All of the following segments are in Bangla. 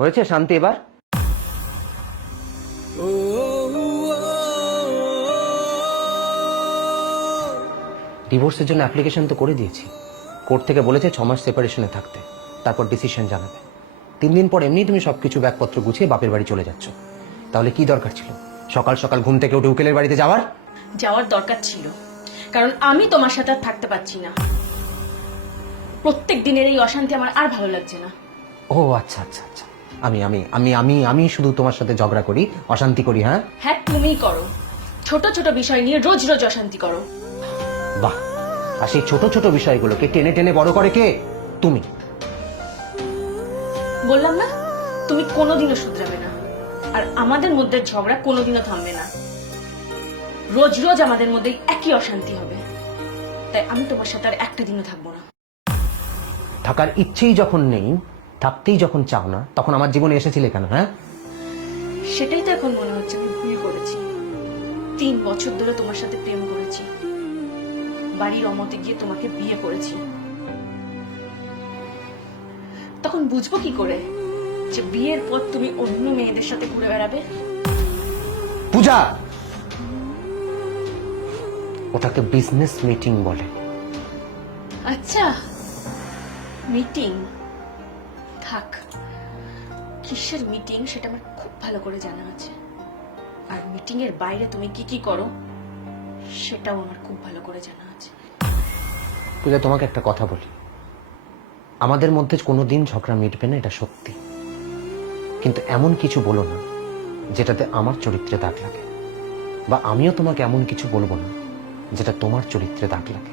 হয়েছে শান্তি এবার? ডিভোর্সের জন্য অ্যাপ্লিকেশন তো করে দিয়েছি। কোর্ট থেকে বলেছে 6 মাস সেপারেশনে থাকতে, তারপর ডিসিশন জানাবে। 3 দিন পর এমনি তুমি সবকিছু ব্যাগপত্র গুছিয়ে বাপের বাড়ি চলে যাচ্ছ। তাহলে কি দরকার ছিল সকাল সকাল ঘুম থেকে উঠে উকিলের বাড়িতে যাওয়ার? যাওয়ার দরকার ছিল, কারণ আমি তোমার সাথে আর থাকতে পারছি না। প্রত্যেক দিনের এই অশান্তি আমার আর ভালো লাগছে না। ও আচ্ছা আচ্ছা আচ্ছা, আমি আমি আমি আমি আমি শুধু তোমার সাথে ঝগড়া করি, অশান্তি করি? হ্যাঁ হ্যাঁ, তুমিই করো। ছোট ছোট বিষয় নিয়ে রোজ রোজ অশান্তি করো। বাহ, আর সেই ছোট ছোট বিষয়গুলোকে টেনে টেনে বড় করে কে? তুমি। বললাম না, তুমি কোনোদিনও শুধরাবে না, আর আমাদের মধ্যে ঝগড়া কোনোদিনও থামবে না। রোজ রোজ আমাদের মধ্যে একই অশান্তি হবে। তাই আমি তোমার সাথে আর একটা দিনও থাকবো না। থাকার ইচ্ছেই যখন নেই, থাকতেই যখন চাও না, তখন আমার জীবনে এসেছিলে কেন? হ্যাঁ সেটাই তো এখন মনে হচ্ছে আমি ভুল করেছি। 3 বছর ধরে তোমার সাথে প্রেম করেছি, বাড়ির অমতে গিয়ে তোমাকে বিয়ে করেছি। তখন বুঝবো কি করে যে বিয়ের পর তুমি অন্য মেয়েদের সাথে ঘুরে বেড়াবে? পূজা, ওটাকে বিজনেস মিটিং বলে। আচ্ছা, মিটিং। থাক, কিসের মিটিং সেটা আমার খুব ভালো করে জানা আছে। আর মিটিং এর বাইরে তুমি কি কি করো সেটাও আমার খুব ভালো করে জানা আছে। পূজা, তোমাকে একটা কথা বলি, আমাদের মধ্যে কোনোদিন ঝগড়া মিটবে না, এটা সত্যি। কিন্তু এমন কিছু বলো না যেটাতে আমার চরিত্রে দাগ লাগে, বা আমিও তোমাকে এমন কিছু বলবো না যেটা তোমার চরিত্রে দাগ লাগে।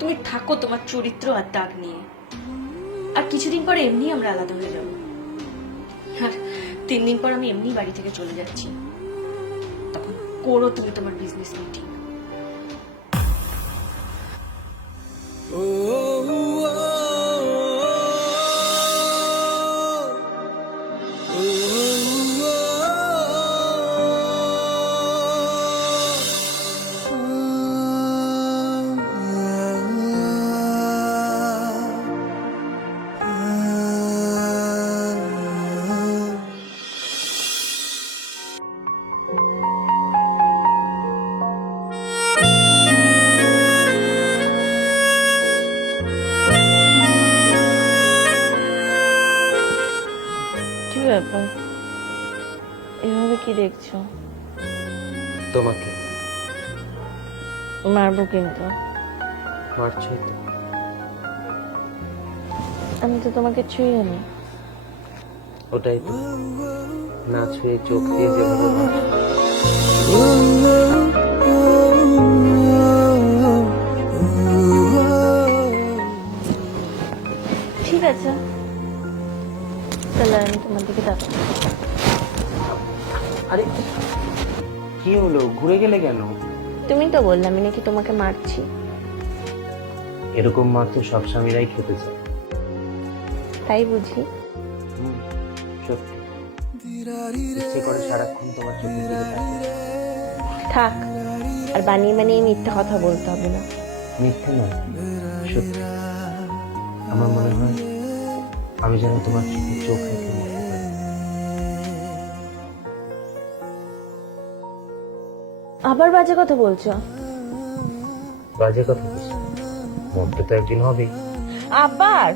তুমি থাকো তোমার চরিত্র আর দাগ নিয়ে, আর কিছুদিন পরে এমনি আমরা আলাদা হয়ে যাব। আর 3 দিন পর আমি এমনি বাড়ি থেকে চলে যাচ্ছি। তখন করো তুমি তোমার বিজনেস মিটিং। কি ব্যাপার, এভাবে কি দেখছো? তোমাকে মারবো কিন্তু। মারছই তো। আমি তো তোমাকে ছুঁয়ে নি। ওটাই তো, না ছুঁয়ে চোখ দিয়ে যেভাবে মারছো। ঠিক আছে, তাহলে আমি তোমার দিকে তাকাবো। আরে কি হলো, ঘুরে গেলে কেন? তুমি তো বললে আমি নাকি তোমাকে মারছি। এরকম মার তো সব স্বামীরাই খেতে চায়। তাই বুঝি? সত্যি, ইচ্ছে করে সারাক্ষণ তোমার চোখের দিকে তাকিয়ে। থাক, আর বানিয়ে বানিয়ে মিথ্যা কথা বলতে হবে না। মিথ্যে নয়, সত্যি। আমার মনে হয় আমি যেন তোমার চোখে চোখ রেখে মরতে পারি। আবার বাজে কথা বলছো? বাজে কথা কিছু, মরতে তো একদিন হবেই। আবার?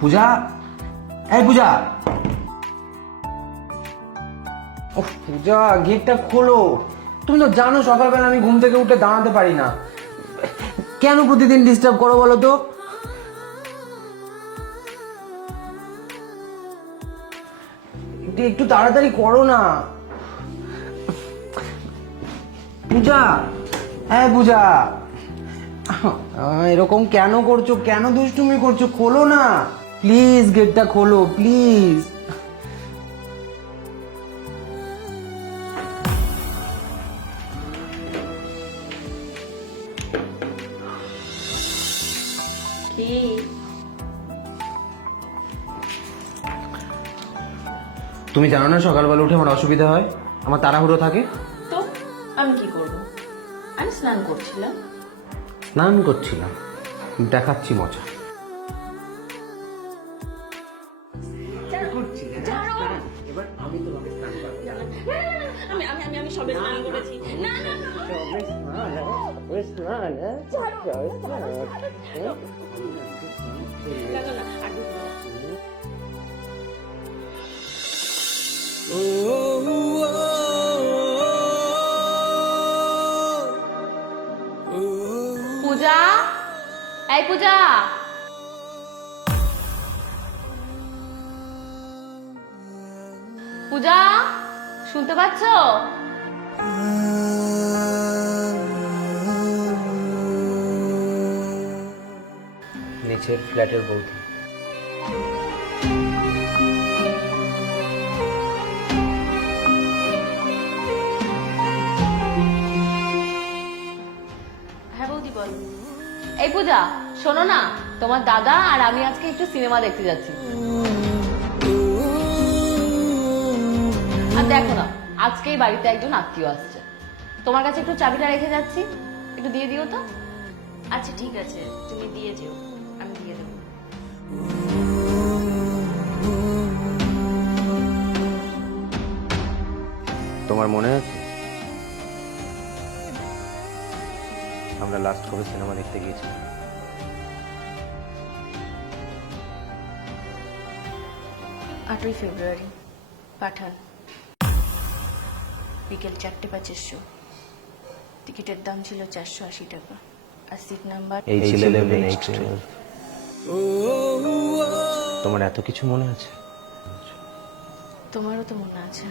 পূজা, এই পূজা। ও পূজা, গেটটা খোলো। তুমি তো জানো সকালবেলা আমি ঘুম থেকে উঠে দাঁড়াতে পারি না। কেন প্রতিদিন ডিস্টার্ব করো বলো তো? সত্যি একটু তাড়াতাড়ি করো না। পূজা, হ্যাঁ পূজা, এরকম কেন করছো, কেন দুষ্টুমি করছো? খোলো না প্লিজ, গেটটা খোলো প্লিজ। কি তুমি জানো না সকালবেলা উঠে আমার অসুবিধা হয়, আমার তাড়াহুড়ো থাকে। তো আমি কি করব? আমি স্নান করছিলাম। স্নান করছিলাম, দেখাচ্ছি মজা। এবার আমি তোমাকে স্নান করাবো। আমি আমি আমি আমি সবে স্নান করেছি। না না না। না, না, না, আর দুধ না। পূজা, এই পূজা, পূজা, শুনতে পাচ্ছ? নিচের ফ্ল্যাটের বৌদি। হ্যাঁ বৌদি বল। এই পূজা, শোনো না, তোমার দাদা আর আমি আজকে একটু সিনেমা দেখতে যাচ্ছি। আর দেখো না, আজকেই বাড়িতে একজন আত্মীয় আসছে। তোমার কাছে একটু চাবিটা রেখে যাচ্ছি, একটু দিয়ে দিও তো। আচ্ছা ঠিক আছে, তুমি দিয়ে যেও, আমি দিয়ে দেবো। তোমার মনে আছে আমরা লাস্ট কবে সিনেমা দেখতে গিয়েছিলাম? 8ই ফেব্রুয়ারি, পাঠান, বিকেল 4:25 শো। টিকিটের দাম ছিল 480 টাকা, আর সিট নাম্বার এই ছিল 11 তোমার এত কিছু মনে আছে? তোমারও তো মনে আছে।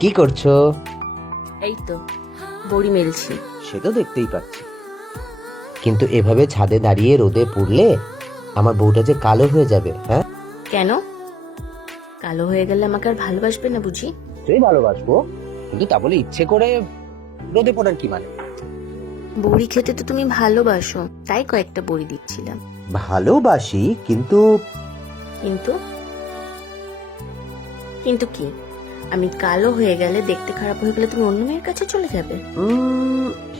কি করছো? এই তো বড়ি মেলছি। সে তো দেখতেই পাচ্ছি, কিন্তু এভাবে ছাদে দাঁড়িয়ে রোদে পুড়লে আমার বউটা যে কালো হয়ে যাবে। হ্যাঁ, কেন? কালো হয়ে গেলে আমাকে আর ভালোবাসবে না বুঝি? তুই ভালোবাসবো, কিন্তু তা বলে ইচ্ছে করে রোদে পড়ার কি মানে? বড়ি খেতে তো তুমি ভালোবাসো, তাই কয়েকটা বড়ি দিচ্ছিলাম। ভালোবাসি, কিন্তু কিন্তু কিন্তু কি? আমি কালো হয়ে গেলে, দেখতে খারাপ হয়ে গেলে তুমি অন্য মেয়ের কাছে চলে যাবে?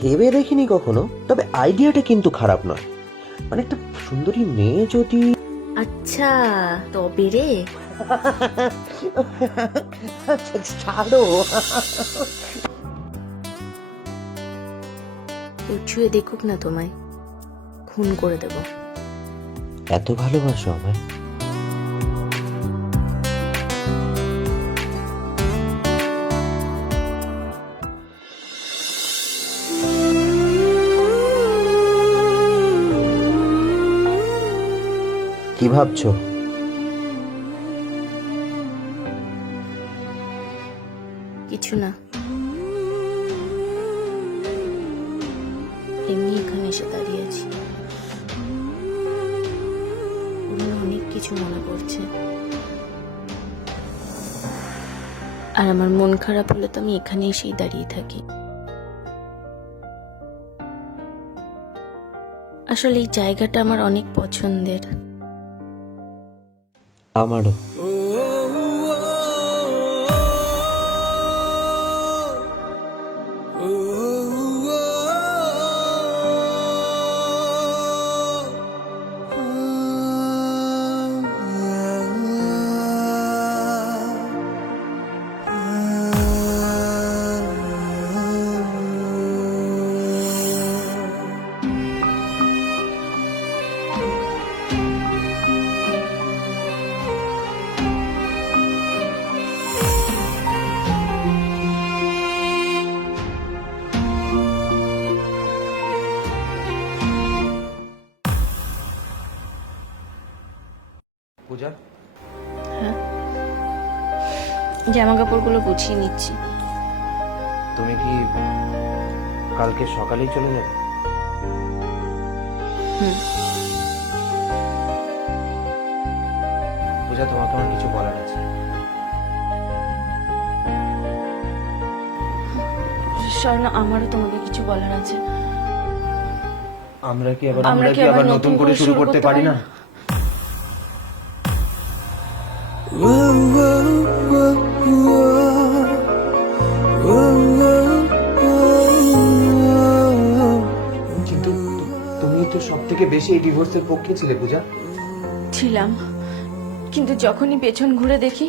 ভেবে দেখিনি কখনো, তবে আইডিয়াটা কিন্তু খারাপ নয়। মানে একটা সুন্দরী মেয়ে যদি আচ্ছা তবে রে, ছাড়ো। কেউ ছুঁয়ে দেখুক না তোমায়, খুন করে দেব। এত ভালোবাসো আমায়? কি ভাবছো? কিছু না, এমনি এখানে এসে দাঁড়িয়েছি। অনেক কিছু মনে পড়ছে, আর আমার মন খারাপ হলে তো আমি এখানে এসেই দাঁড়িয়ে থাকি। আসলে এই জায়গাটা আমার অনেক পছন্দের। আমারও। পূজা, হ্যাঁ, জামা কাপড়গুলো গুছিয়ে নিচ্ছি। তুমি কি কালকে সকালেই চলে যাবে? হুম। পূজা, তোমাকে আমার কিছু বলার আছে। স্বর্ণ, আমারও তোমাকে কিছু বলার আছে। আমরা কি আবার নতুন করে শুরু করতে পারি না? কিন্তু তুমি তো সব থেকে বেশি এই ডিভোর্সের পক্ষে ছিলে পূজা। ছিলাম, কিন্তু যখনই পেছন ঘুরে দেখি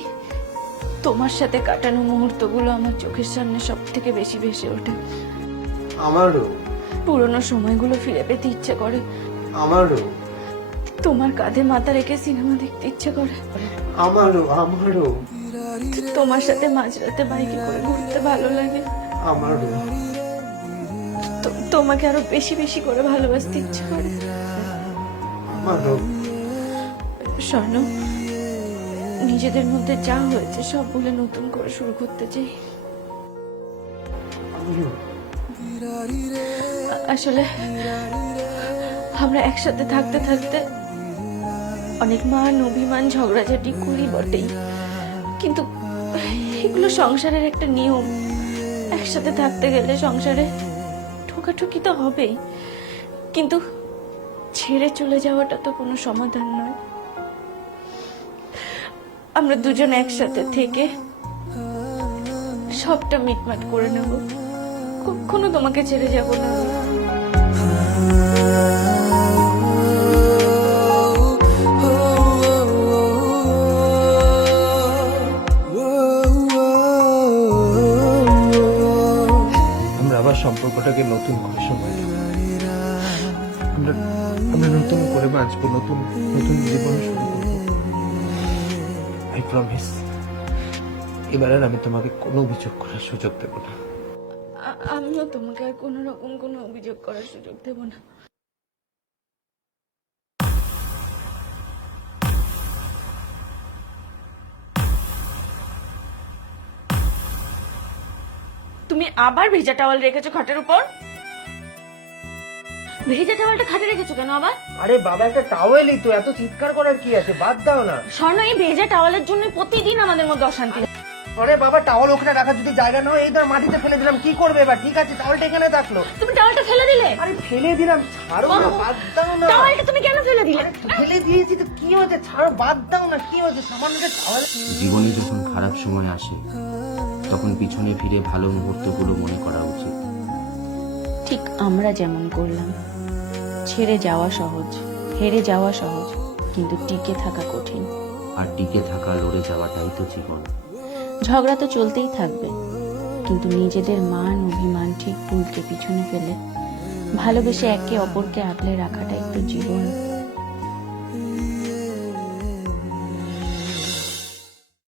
তোমার সাথে কাটানো মুহূর্তগুলো আমার চোখের সামনে সব থেকে বেশি ভেসে ওঠে। আমারও পুরোনো সময়গুলো ফিরে পেতে ইচ্ছে করে। আমারও তোমার কাঁধে মাথা রেখে সিনেমা দেখতে ইচ্ছে করে। আমারও তোমার সাথে মাঝরাতে বাইকে করে ঘুরতে ভালো লাগে। আমারও তোমাকে আরো বেশি বেশি করে ভালোবাসতে ইচ্ছে করে। আমারও স্বর্ণ, নিজেদের মধ্যে যা হয়েছে সব বলে নতুন করে শুরু করতে চাই। আসলে আমরা একসাথে থাকতে থাকতে অনেক মান অভিমান ঝগড়াঝাটি করি বটেই, কিন্তু এগুলো সংসারের একটা নিয়ম। একসাথে থাকতে গেলে সংসারে ঠোকাঠুকি তো হবেই, কিন্তু ছেড়ে চলে যাওয়াটা তো কোনো সমাধান নয়। আমরা দুজন একসাথে থেকে সবটা মিটমাট করে নেব। কখনো তোমাকে ছেড়ে যাব না আমি। আমরা আবার সম্পর্কটাকে নতুন করে সময় দেব। আমরা নতুন করে বাঁচবো, নতুন নতুন জীবন শুরু করবো। আই প্রমিস, এবার আর আমি তোমাকে কোনো অভিযোগ করার সুযোগ দেব না। আমিও তোমাকে আর কোনো রকম কোনো অভিযোগ করার সুযোগ দেব না। তুমি আবার ভেজা টাওয়াল রেখেছো খাটের উপর? ভেজা টাওয়ালটা খাটে রেখেছো কেন আবার? আরে বাবা, একটা টাওয়েলই তো, এত চিৎকার করার কি আছে? বাদ দাও না। স্বর্ণ, এই ভেজা টাওয়ালের জন্য প্রতিদিন আমাদের মধ্যে অশান্তি। আরে বাবা, টাওয়াল ওখানে রাখার যদি জায়গা না হয়, এই ধর মাটিতে ফেলে দিলাম, কি করবে এবার? ঠিক আছে, টাওয়ালটা এখানে রাখলো। তুমি টাওয়ালটা ফেলে দিলে? আরে ফেলে দিলাম, ছাড়ো না, বাদ দাও না। টাওয়ালটা তুমি কেন ফেলে দিলে? ফেলে দিয়েছি তো কি হয়েছে? ছাড়ো, বাদ দাও না, কি হয়েছে? সামান্য টাওয়াল। জীবনে যখন খারাপ সময় আসে তখন পিছনে ফিরে ভালো মুহূর্তগুলো মনে করা উচিত। ঠিক আমরা যেমন করলাম। ছেড়ে যাওয়া সহজ, হেরে যাওয়া সহজ, কিন্তু টিকে থাকা কঠিন। আর টিকে থাকা, লড়ে যাওয়াটাই তো জীবন। ঝগড়া তো চলতেই থাকবে, কিন্তু নিজেদের মান অভিমান ঠিক উল্টে পিছনে ফেলে ভালোবেসে একে অপরকে আগলে রাখাটাই তো জীবন।